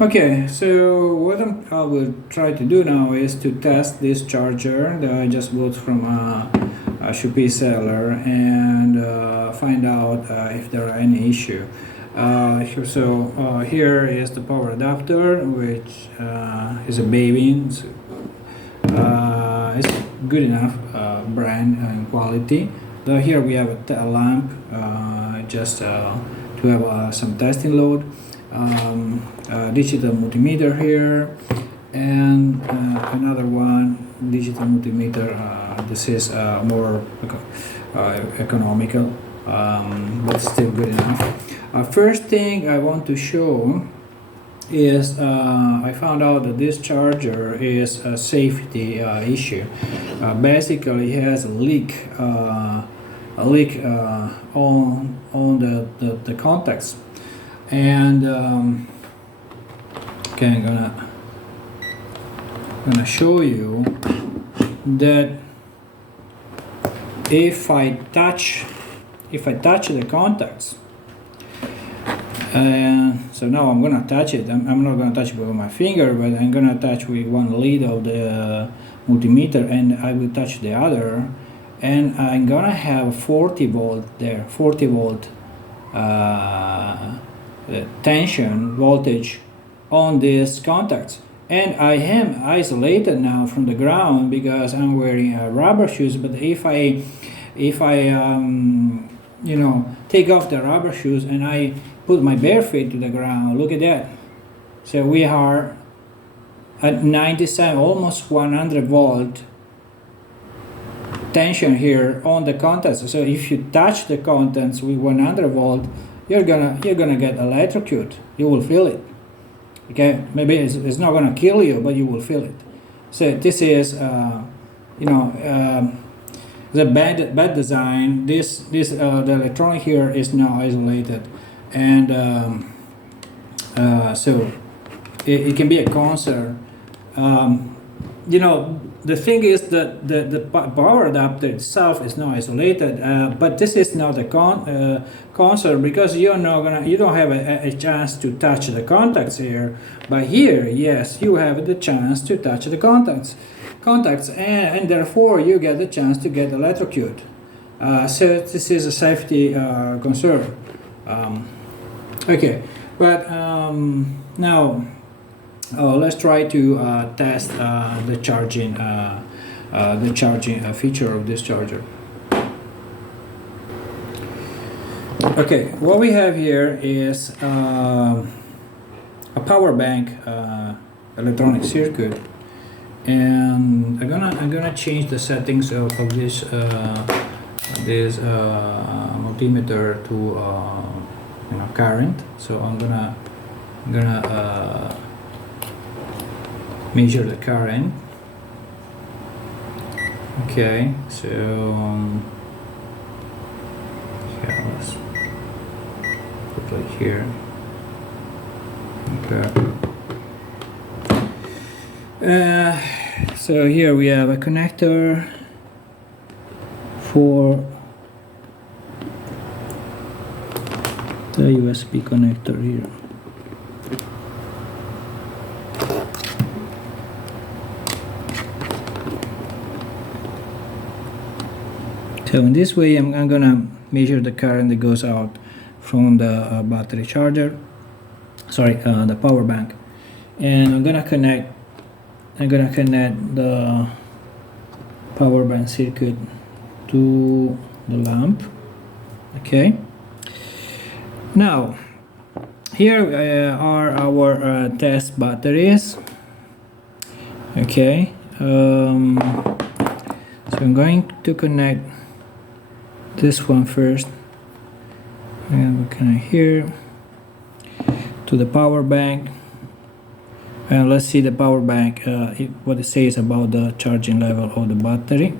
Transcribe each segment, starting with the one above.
Okay, so what I will try to do now is to test this charger that I just bought from a Shopee seller and find out if there are any issue. Here is the power adapter, which is a baby. It's good enough brand and quality. Here we have a lamp, just to have some testing load. Digital multimeter here, and another one digital multimeter. This is more economical, but still good enough. First thing I want to show is I found out that this charger is a safety issue. Basically, it has a leak on the contacts, and okay, I'm gonna show you that if I touch the contacts. So now I'm gonna touch it. I'm not gonna touch it with my finger, but I'm gonna touch with one lead of the multimeter, and I will touch the other, and I'm gonna have 40 volt there, 40 volt tension voltage on these contacts. And I am isolated now from the ground because I'm wearing rubber shoes. But if I take off the rubber shoes and I put my bare feet to the ground, look at that. So we are at 97, almost 100 volt tension here on the contacts. So if you touch the contacts with 100 volt, you're gonna get electrocuted. You will feel it. Okay, maybe it's not gonna kill you, but you will feel it. So this is the bad design. The electronic here is now isolated, and so it can be a concern. The thing is that the power adapter itself is not isolated, but this is not a concern because you don't have a chance to touch the contacts here. But here, yes, you have the chance to touch the contacts, and therefore you get the chance to get electrocuted. So this is a safety concern. Okay, but now. Let's try to test the charging feature of this charger. Okay, what we have here is a power bank electronic circuit, and I'm gonna change the settings of this multimeter to current. So I'm gonna measure the current. Okay, so let's put it here. Okay. So here we have a connector for the USB connector here. So in this way, I'm gonna measure the current that goes out from the battery charger, the power bank, and I'm gonna connect the power bank circuit to the lamp. Okay. Now, here are our test batteries. Okay. So I'm going to connect this one first, and we connect here to the power bank, and let's see the power bank, what it says about the charging level of the battery.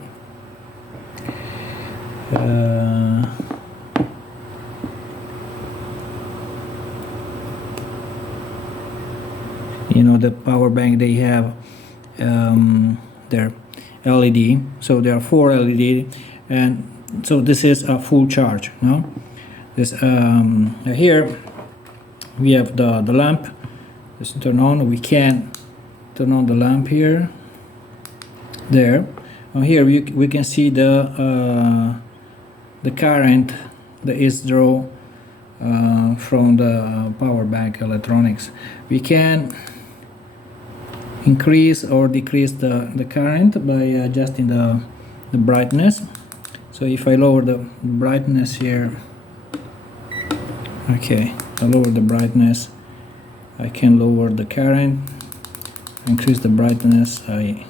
The power bank, they have their LED, so there are 4 LED, and so this is a full charge. This here we have the lamp. just turn on. We can turn on the lamp here. There. Here we can see the current that is drawn from the power bank electronics. We can increase or decrease the current by adjusting the brightness. So if I lower the brightness here, okay, I lower the brightness, I can lower the current. Increase the brightness, I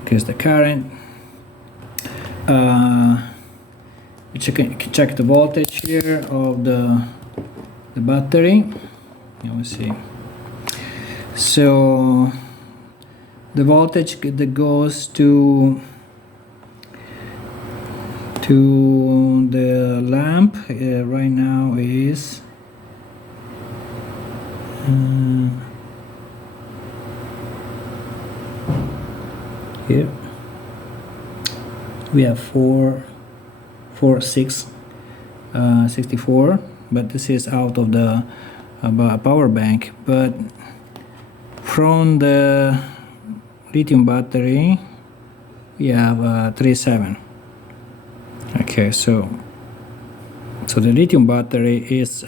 increase the current. Check the voltage here of the battery. Let me see. So the voltage that goes to the lamp right now is here we have 64, but this is out of the power bank. But from the lithium battery we have 37. Okay, so the lithium battery is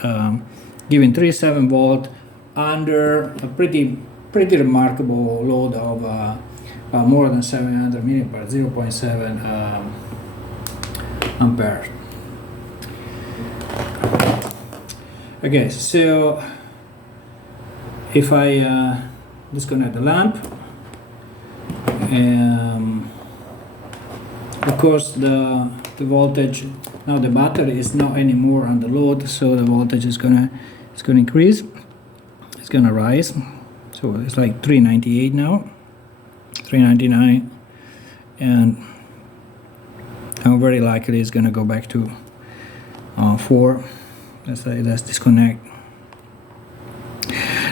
giving 37 volt under a pretty remarkable load of more than 700 milliamperes, 0.7 ampere. Okay, so if I disconnect the lamp, of course the voltage, now the battery is not anymore under load, so the voltage is gonna increase, it's gonna rise. So it's like 398 now, 399, and very likely it's gonna go back to 4. Let's disconnect.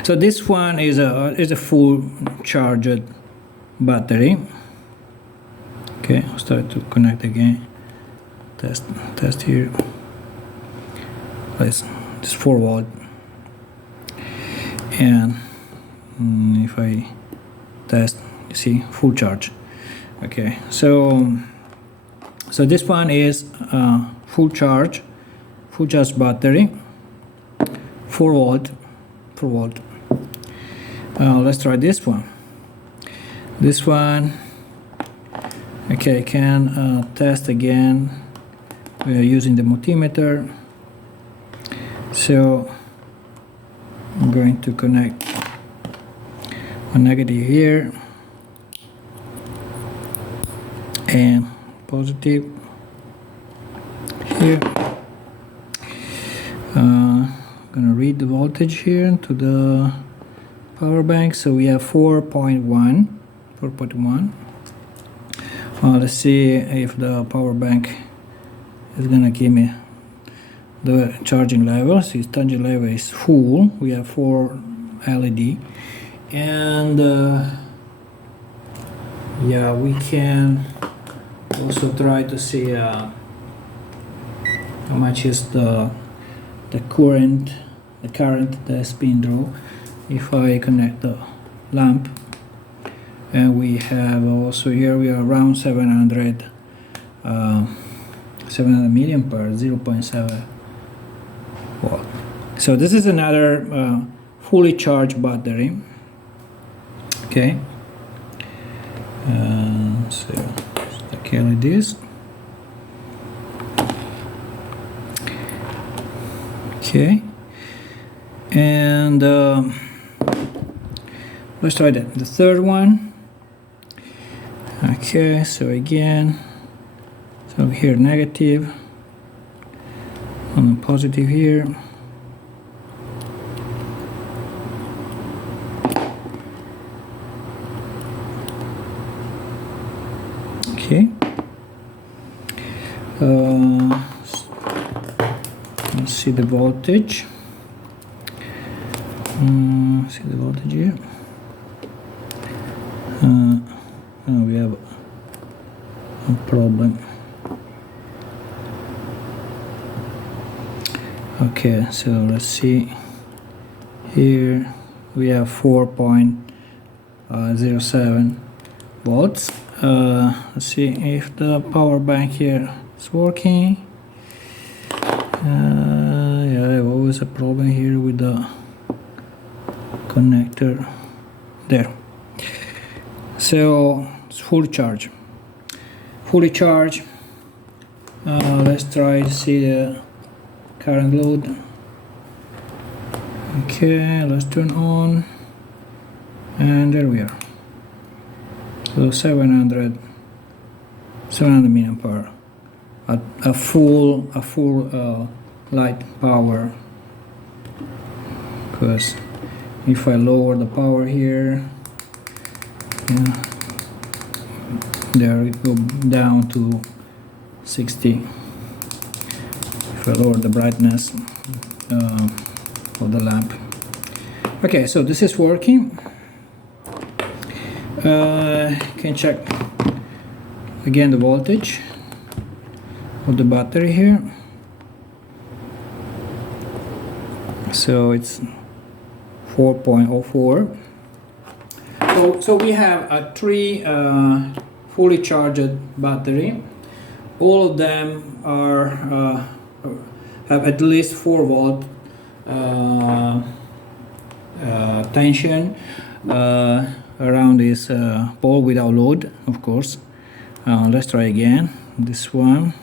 So this one is a full charged battery. Okay, I'll start to connect again. Test here. It's 4 volt, and if I test, you see full charge. Okay, so this one is full charge battery, 4 volt. Let's try this one. Okay, I can test again. We are using the multimeter, so I'm going to connect a negative here and positive here. I'm gonna read the voltage here to the power bank. So we have 4.1. Let's see if the power bank is gonna give me the charging level. So its charging level is full. We have 4 LED, and yeah, we can also try to see how much is the current that's being drawn if I connect the lamp. And we have also here, we are around 700 milliampere, 0.7 volt. So this is another fully charged battery. Okay, so the LEDs. Okay, and let's try the third one. Okay, so again, so here negative, and positive here. Okay, let's see the voltage. See the voltage here. We have a problem. Okay, so let's see here. we have 4.07 volts. Let's see if the power bank here is working. Yeah, I have always a problem here with the connector there. So it's fully charged. Let's try to see the current load. Okay, let's turn on, and there we are. So 700 milliampere at a full light power. Because if I lower the power here, yeah, there it go down to 60. If I lower the brightness of the lamp. Okay, so this is working. Can check again the voltage of the battery here. So it's 4.04. So we have a 3 fully charged battery. All of them are have at least 4 volt tension around this pole without load, of course. Let's try again this one.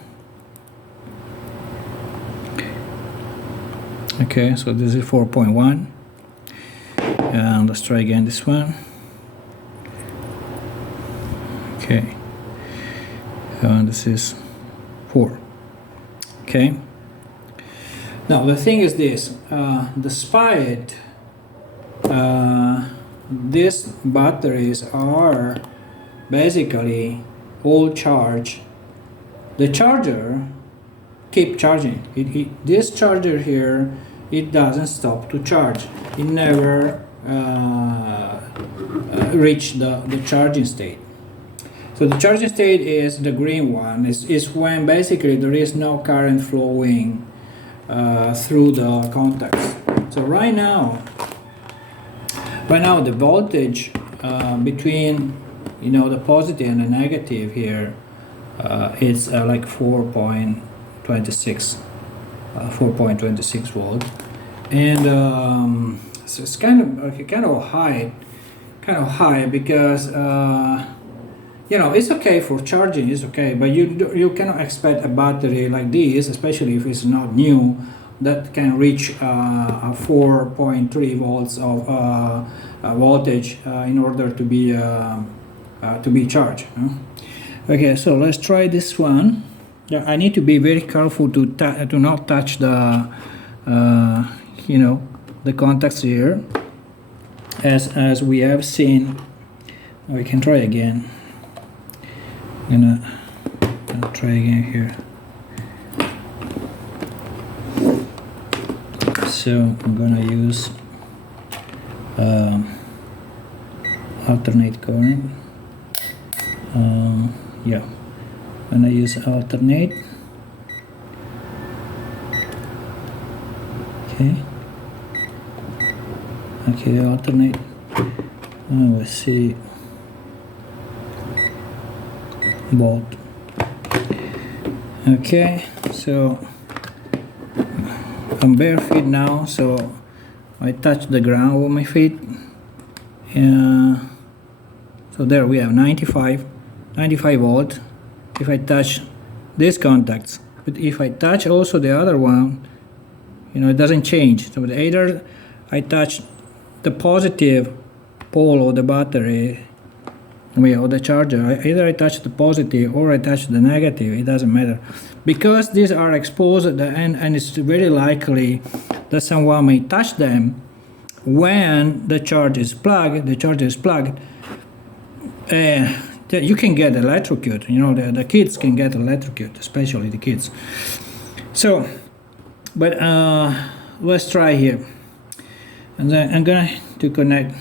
Okay, so this is 4.1, and let's try again this one. Okay, and this is 4. Okay, now the thing is this, despite these batteries are basically all charged, the charger keep charging. This charger here, it doesn't stop to charge. It never reach the charging state. So the charging state is the green one, is when basically there is no current flowing through the contacts. So right now the voltage between the positive and the negative here is like 4.26 volt, and so it's kind of high because it's okay for charging, it's okay, but you cannot expect a battery like this, especially if it's not new, that can reach 4.3 volts of voltage in order to be charged. Okay, so let's try this one. Yeah, I need to be very careful to not touch the the contacts here, as we have seen. We can try again. I'm gonna try again here. So I'm gonna use alternate current. Yeah, I'm gonna use alternate. Okay, alternate. Let's see. Volt. Okay, so I'm bare feet now, so I touch the ground with my feet. So there we have 95 volt if I touch these contacts, but if I touch also the other one, it doesn't change. So either I touch the positive pole of the battery or the charger, either I touch the positive or I touch the negative, it doesn't matter, because these are exposed and it's very likely that someone may touch them when the charger is plugged. You can get electrocuted. The kids can get electrocuted, especially the kids. So, but let's try here, and then I'm going to connect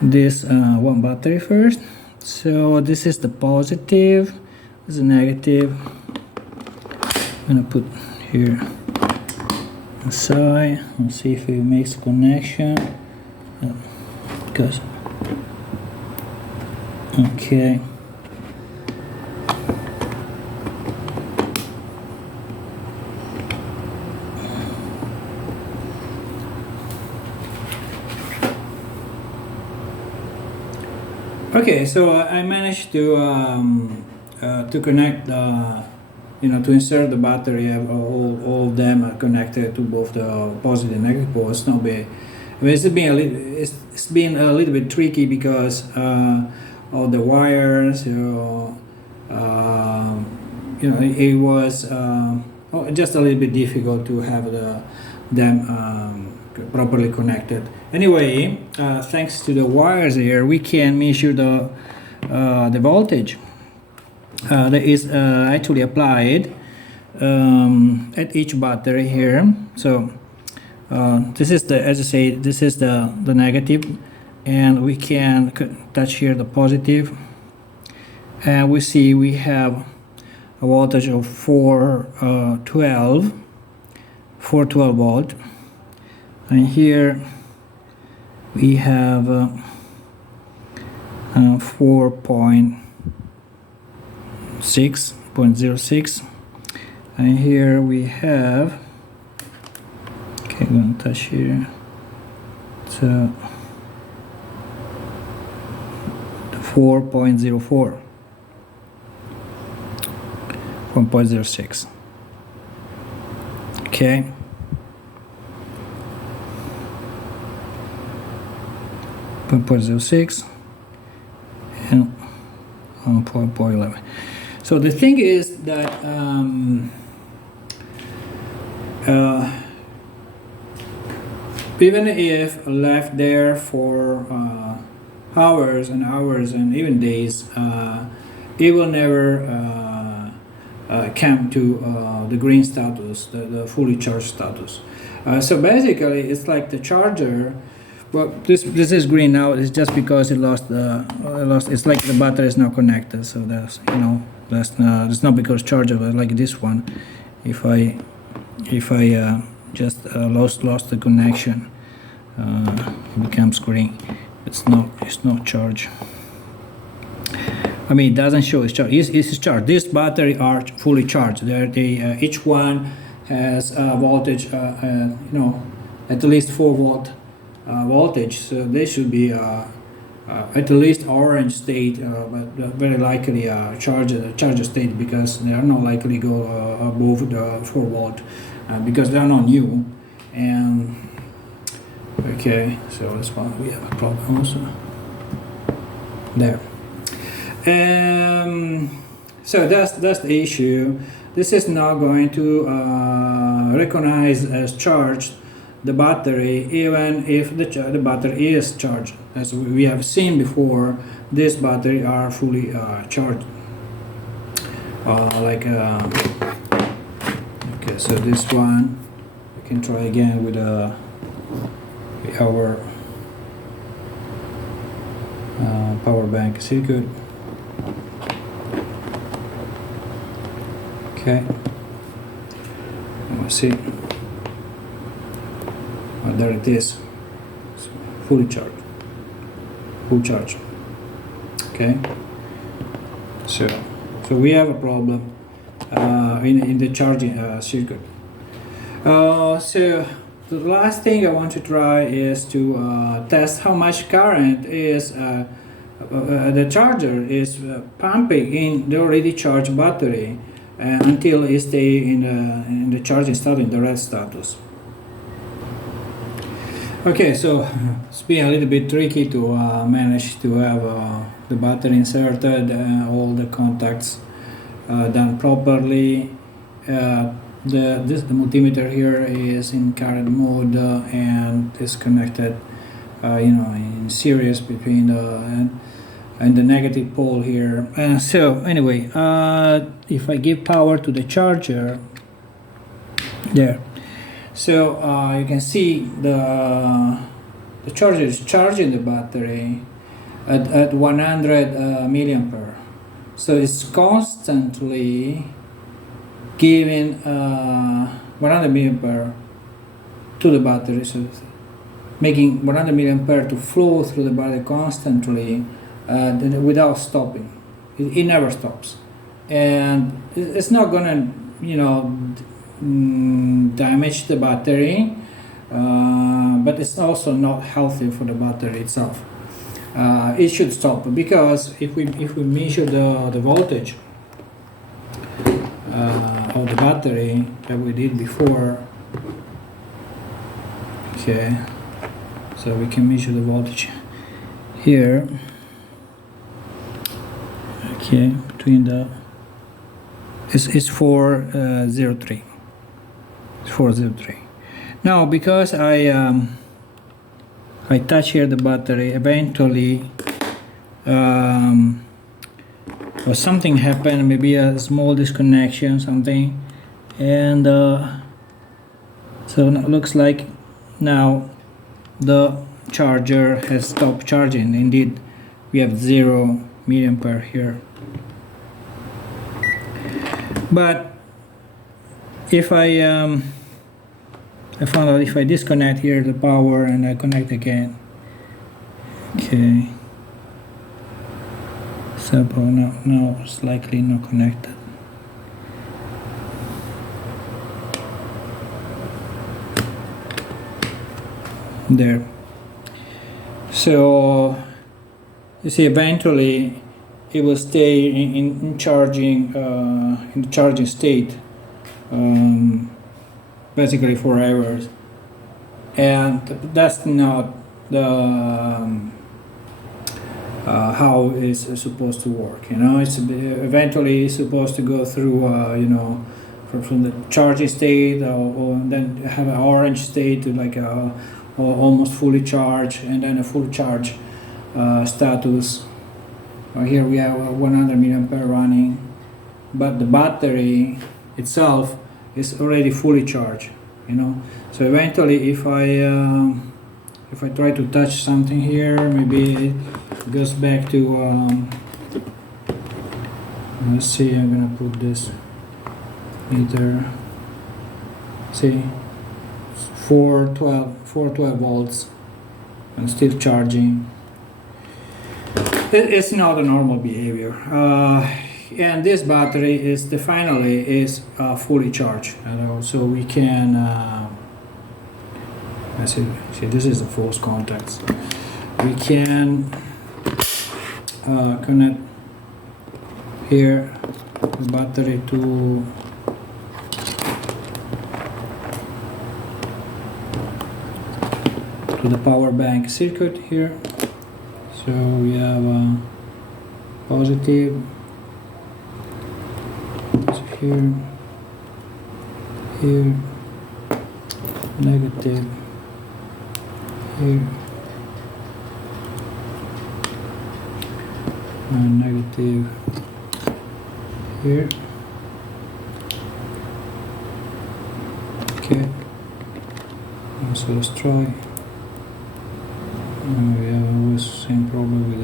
this one battery first. So this is the positive, this is the negative. I'm gonna put here aside and see if it makes connection. because okay. Okay, so I managed to connect to insert the battery. All of them are connected to both the positive and negative pole. It's not bad. I mean, it's been a little bit tricky because of the wires. It was just a little bit difficult to have them properly connected. Anyway, thanks to the wires here, we can measure the voltage that is actually applied at each battery here. So this is as I say, this is the negative, and we can touch here the positive, and we see we have a voltage of 412 volt, and here we have 4.6.06, and here we have, okay, I'm going to touch here, so 4.04, 1.06. Okay. .06 and 1.11. So the thing is that even if left there for hours and hours and even days, it will never come to the green status, the fully charged status. So basically, it's like the charger. Well, this is green now. It's just because it lost. It's like the battery is not connected. So that's it's not because charger, but like this one. If I just lost the connection, it becomes green. It's not charged. I mean, it doesn't show it's charged. It's charged. This battery are fully charged. Each one has a voltage, at least 4 volt voltage. So they should be at least orange state, but very likely charger state, because they are not likely go above the 4 volt because they are not new. And okay, so that's why we have a problem also there. So that's the issue. This is not going to recognize as charged the battery, even if the battery is charged. As we have seen before, this battery are fully charged. Okay, so this one we can try again with our power bank circuit. Okay, let's see. Oh, there it is. So, fully charged. Full charge. Okay. So we have a problem in the charging circuit. So the last thing I want to try is to test how much current is the charger is pumping in the already charged battery until it stays in the charging status, in the red status. Okay, so it's been a little bit tricky to manage to have the battery inserted, all the contacts done properly. The multimeter here is in current mode and is connected, in series between and the negative pole here. So anyway, if I give power to the charger, there. So you can see the charger is charging the battery at 100 milliampere. So it's constantly giving 100 milliampere to the battery. So making 100 milliampere to flow through the battery constantly without stopping. It never stops, and it's not gonna, damage the battery, but it's also not healthy for the battery itself. It should stop, because if we measure the voltage of the battery that we did before, okay, so we can measure the voltage here, okay, between the it's 403. It's 403. Now, because I touch here the battery, eventually or something happened, maybe a small disconnection, something, and so it looks like now the charger has stopped charging. Indeed, we have 0 milliampere here. But if I found out if I disconnect here the power and I connect again, okay, so now it's likely not connected. There. So you see, eventually it will stay in charging, in the charging state, basically for hours, and that's not the how it's supposed to work. It's eventually supposed to go through, from the charging state, or then have an orange state to like almost fully charged, and then a full charge status. Here we have 100 milliampere running, but the battery itself is already fully charged. So eventually, if I try to touch something here, maybe it goes back to let's see, I'm gonna put this meter, see, 412 volts, and still charging. It's not a normal behavior, and this battery is finally fully charged, so we can see, this is the false contacts. We can connect here the battery to the power bank circuit here. So we have positive, so here, negative, here, and negative here. Okay, so let's try. We have always the same problem with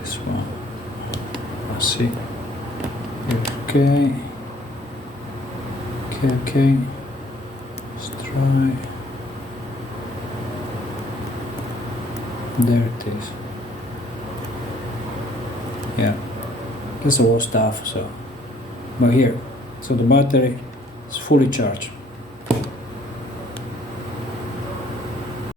this one. Let's see. Okay. Let's try. There it is. Yeah, that's all stuff. So, but here, so the battery is fully charged.